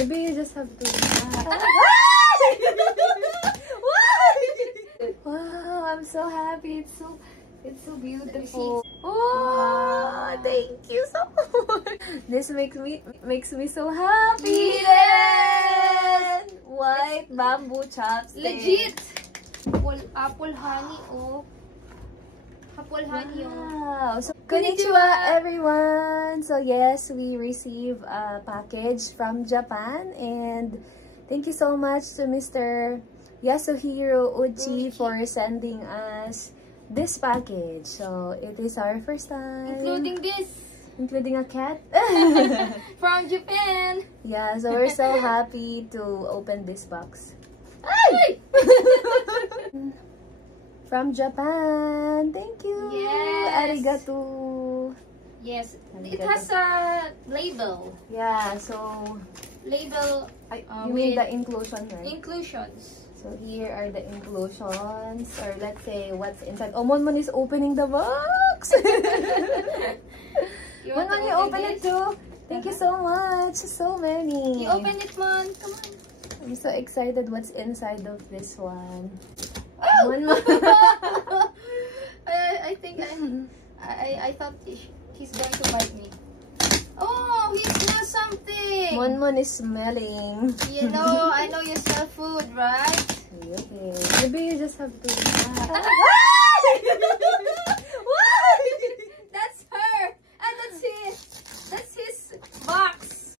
Maybe you just have to. Wow, I'm so happy. It's so beautiful. Oh, thank you so much. This makes me so happy. Yes! White bamboo chopstick. Legit. Apple honey, oh. Apple honey, oh. Wow. So, konnichiwa, everyone. So, yes, we received a package from Japan. And thank you so much to Mr. Yasuhiro Uchi for sending us this package. So, it is our first time. Including a cat. From Japan. Yeah, so we're so happy to open this box. From Japan. Thank you. Yes. Arigato. Yes. Arigato. It has a label. Yeah, so Label. you mean the inclusion, right? Inclusions. So here are the inclusions, or let's say what's inside. Oh, Monmon is opening the box. Monmon, you open it too. Thank you so much. So many. You open it, Mon. Come on. I'm so excited what's inside of this one. Oh! Monmon. I think I thought he's going to bite me. Oh, he smells something. Monmon is smelling. You know, I know you sell food, right? Okay. Maybe you just have to. That's her. And that's his. That's his box.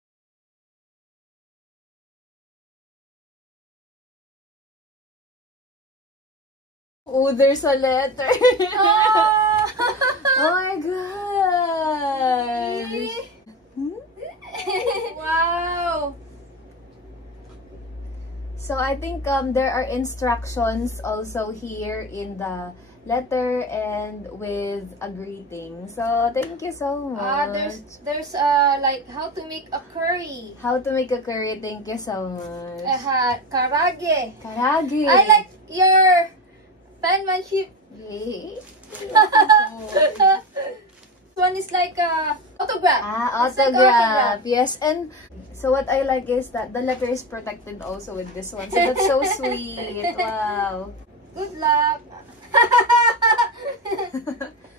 Oh, there's a letter. Oh, Oh my god. wow. So I think there are instructions also here in the letter and with a greeting. So thank you so much. There's like how to make a curry. How to make a curry. Thank you so much. Karage. Karage. I like your penmanship. Yay. This one is like a autograph. Ah, It's like autograph. Yes, and so what I like is that the letter is protected also with this one. So that's so sweet. Wow. Good luck.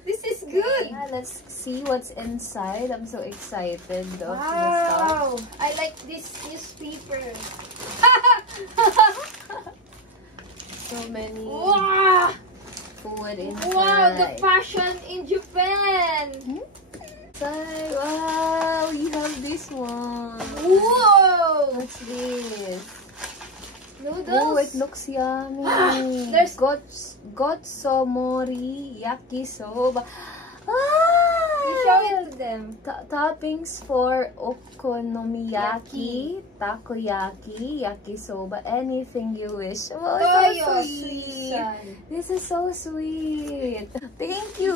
This is good. Yeah, let's see what's inside. I'm so excited of this Wow. stuff. I like this newspaper. So many Wow. food inside. Wow, the fashion in Japan. Inside. Wow, we have this one. Whoa. What's this? Noodles. Oh, it looks yummy. There's Gotsomori yakisoba. You show it to them. Toppings for okonomiyaki, takoyaki, yakisoba, anything you wish. Oh, so sweet. This is so sweet. Thank you.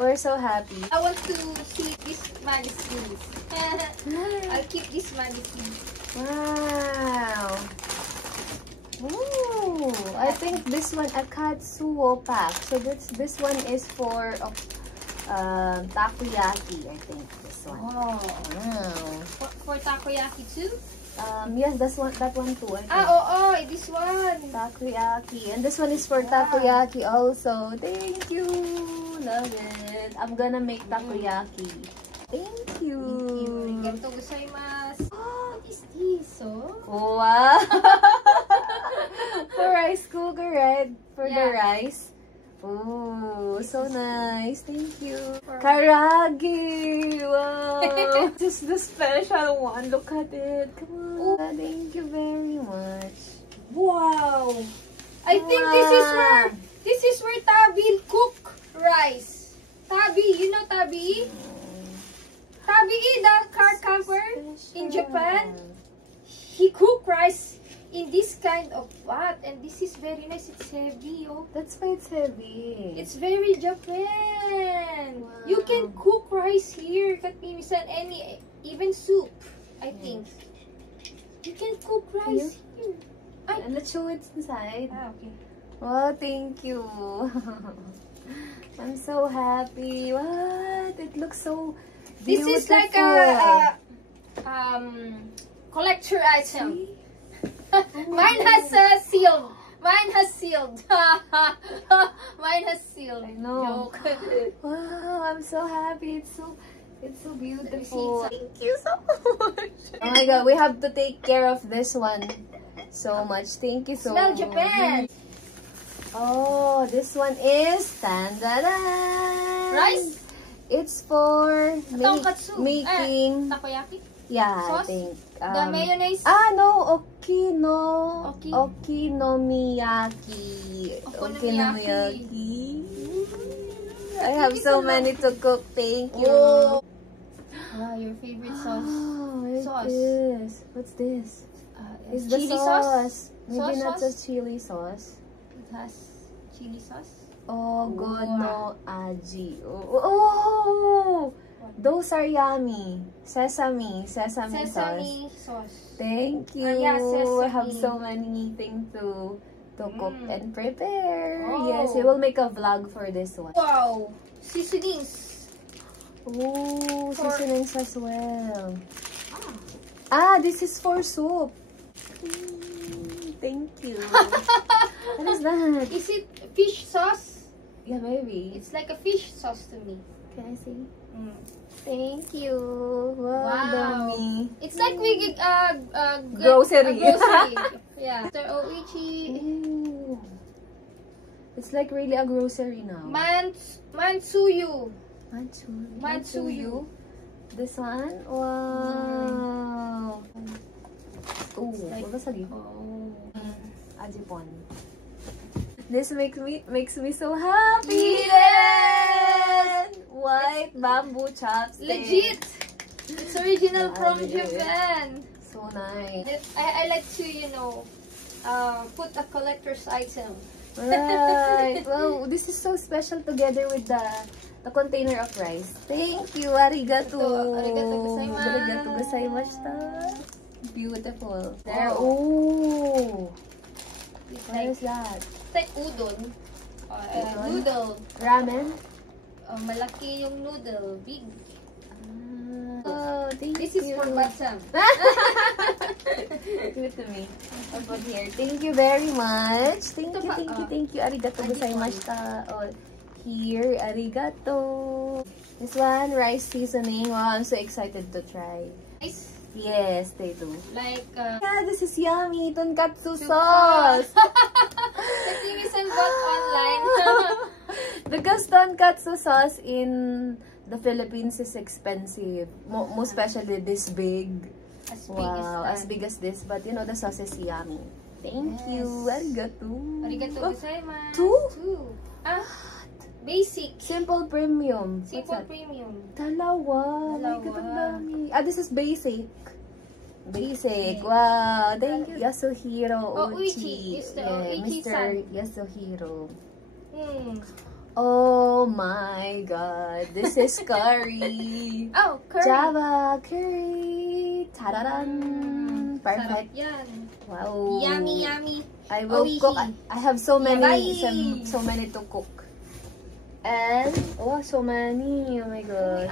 We're so happy. I want to see this magazine. I'll keep this magazine. Wow. Ooh, I think this one a katsuo pack. So this one is for takoyaki. I think this one. Oh. Wow. For takoyaki too? Yes, that one too. I think. This one. Takoyaki, and this one is for takoyaki also. Thank you. Love it. I'm gonna make takoyaki. Thank you. Arigatou gozaimasu. What is this? Oh? Wow. For rice cooker, right? For the Yeah. rice. Oh, so nice. Thank you. Karage. Wow. This is the special one. Look at it. Come on. Thank you very much. Wow. I think Wow. this is where Tabi cook rice. Tabi, you know Tabi? Tabi, the car camper in Japan. He cook rice in this kind of pot, and this is very nice. It's heavy, oh. That's why it's heavy. It's very Japan. Wow. You can cook rice here. Katimisan, any, even soup, I think. You can cook rice here. And let's show it inside. Okay. Oh, thank you. I'm so happy. What? It looks so This beautiful. is like a collector item. See? Mine has sealed. Mine has sealed. Mine has sealed. I know. Joke. Wow, I'm so happy. It's so beautiful. Receipt. Thank you so much. Oh my god, we have to take care of this one so much. Thank you so Smell much. Japan. Oh, this one is tandaran. Rice? It's for Tonkatsu. making. Takoyaki? Yeah, I Sauce? think. The mayonnaise? No, Oki. okinomiyaki. Okonomiyaki. I have so many to cook. Thank you. Oh. Wow, your favorite sauce. Oh, what is Sauce. this? What's this? It's the chili sauce. Maybe Soy not the sauce? chili sauce. It has chili sauce. Oh, god, Wow. no aji. Oh, those are yummy. Sesame sauce. Sesame sauce. Thank you. yeah, sesame. I have so many things to cook and prepare. Oh. Yes, we will make a vlog for this one. Wow. Seasonings. Oh, For- seasonings as well. Ah. This is for soup. Thank you. What is that? Is it fish sauce? Yeah, maybe. It's like a fish sauce to me. Can I see? Mm. Thank you. Wow, Wow. dummy. It's like we Grocery. a grocery. Yeah. Mr. Oichi. Ooh. It's like really a grocery now. Mansuyu. Mansuyu. This one? Wow. Ooh, like- what was that? Oh. Ajipon. This makes me so happy. Yes! White bamboo chopstick. Legit. It's original Yeah, from legit. Japan. So nice. I like to, put a collector's item. Right. Well, this is so special together with the container of rice. Thank you. Arigato. Arigato gozaimasu. Arigato gozaimashita. Beautiful. There. Oh. Oh. It's What is that? like udon. Udon? Noodle. Ramen? Malaki yung noodle. Big. Oh, thank This you. is for Batsam. Give it to me. I'll put here. Thank you very much. Thank Ito you, pa, thank you, oh. thank you. Arigato Ajipon. gozaimashita. Oh, here, arigato. This one, rice seasoning. Wow, I'm so excited to try. Nice. Yes, they do. Like, Yeah, this is yummy. Tonkatsu sauce. the thing is I bought online. Because tonkatsu sauce in the Philippines is expensive. Most especially this big. As big Wow, as as big as this. But you know, the sauce is yummy. Thank you. Arigato. Arigato Oh, gozaimasu. two? Basic. Simple premium. What's Simple that? premium. Dalawa. My God, ang Dalawa. dami. This is basic. Basic. Basic. Wow. Thank you, Yasuhiro Oh, Uchi. Uchi. It's the Yeah, Uchi-san. Mr. Yasuhiro. Hmm. Oh my God. This is curry. Oh, curry. Java curry. Tararan. Perfect. Sarap yan. Wow. Yummy, yummy. I will Oishi. cook. I have so many, Yabai. so many to cook. And, so many. Oh my gosh.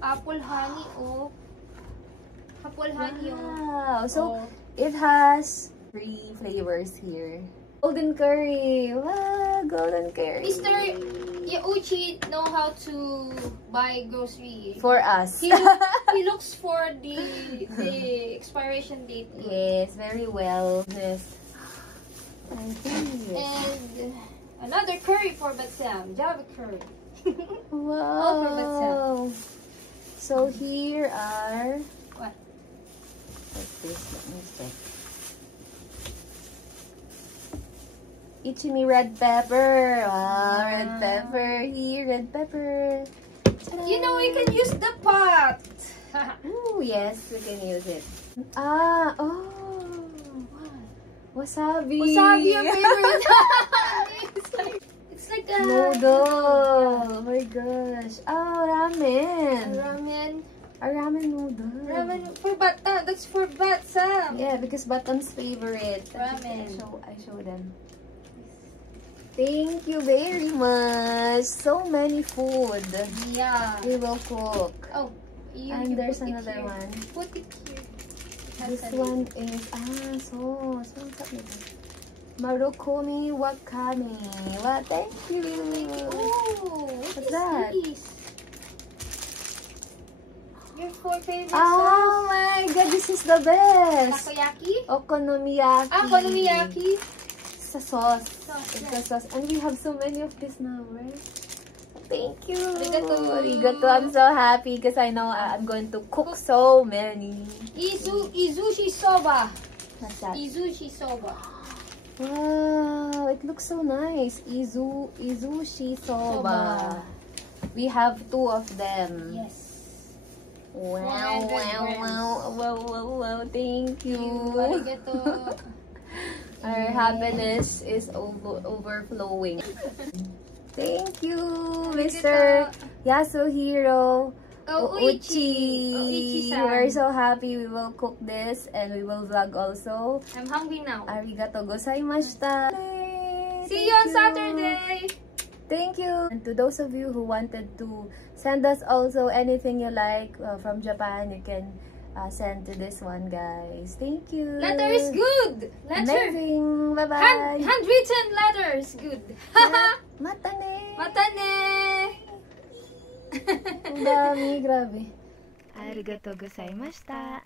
Apple honey, oh. Apple honey, oh. Wow. So, Oh. it has 3 flavors here. Golden curry. Wow, golden curry. Mr. Yauchi know how to buy grocery. For us. He looks for the expiration date. Yes, very well. Yes. I think. And another curry for Batsam. Java curry. Wow. So here are. What? What's this? Let me check. Ichimi red pepper. Wow, red pepper. Here, red pepper. You know we can use the pot. Oh, yes, we can use it. Oh. Wasabi. Wasabi ang favorite. It's like a Noodle. Oh my gosh. Oh, ramen. ramen. A ramen noodle. Ramen for Bata. That's for Batsam. Yeah, because Batan's favorite. Ramen. I show them. Thank you very much. So many food. Yeah. We will cook. Oh, you And there's put it another here. one. Put it here. This one is sauce. What's up with it? Marukomi wakame. Well, thank you. Oh, What's that? This? Your four favorite Oh my god, this is the best. Takoyaki? Okonomiyaki. Okonomiyaki. It's a sauce. Sauce, It's a sauce. And we have so many of this now, right? Thank you. Arigato. Arigato. I'm so happy because I know I'm going to cook so many. Izushi soba. What's that? Izushi soba. Wow, it looks so nice. Izushi soba. Soba. We have 2 of them. Yes. Wow, 400 grams. wow. Thank you. Arigato. Our happiness is overflowing. Thank you, Mr. Yasuhiro Ouchi. Ouichi-san. We're so happy we will cook this and we will vlog also. I'm hungry now. Arigato gozaimashita. See you on Saturday. Thank you. And to those of you who wanted to send us also anything you like from Japan, you can send to this one, guys. Thank you. Letter is good. Letter. Amazing. Bye-bye. Handwritten letter is good. Matane. Matane. Ang dami, grabe. Arigato gozaimashita.